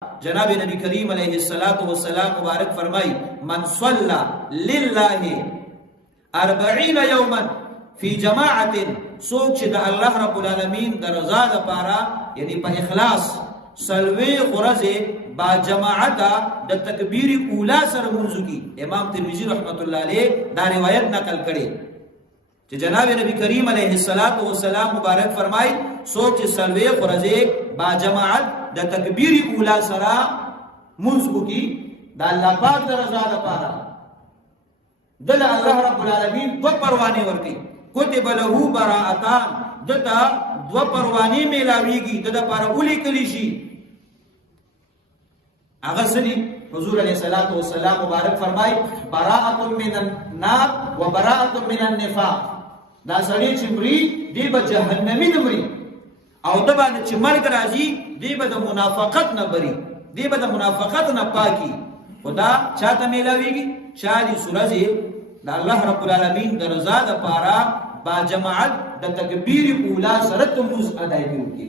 جناب نبی کریم علیہ السلام مبارک فرمائی من صلی للہ 40 یوما فی جماعت سوک چې د الله رب العالمین د رضا لپاره یعنی په اخلاص سلوی خرزه با جماعت د تکبیر اولا سره منځو کی امام ترمذی رحمت الله علیه دا روایت نقل کړي چې جناب نبی کریم علیہ السلام مبارک فرمای سوک چې سلوی خرزه با جماعت د تکبیر اولا سره منځو کی د الله پاک د رضا لپاره دل الله رب العالمین دو پروانه ورکی کتب له براءتان دتا دو پروانه ملاویږي دته پر اولی کلی شي هغه سړي حضور علیہ السلام مبارک فرمای براءت من النار و براءت من النفاق دا سړي چې مری دی به جهنمی نه مری او د باندې چې مرګ راځي دی به د منافقت نه بری دی به د منافقت نه پاکي خدا چاته ملاویږي شادي سورځي د الله رب العالمین د رضا لپاره با جماعت د تکبیر اولا سره تموز ادایي کوي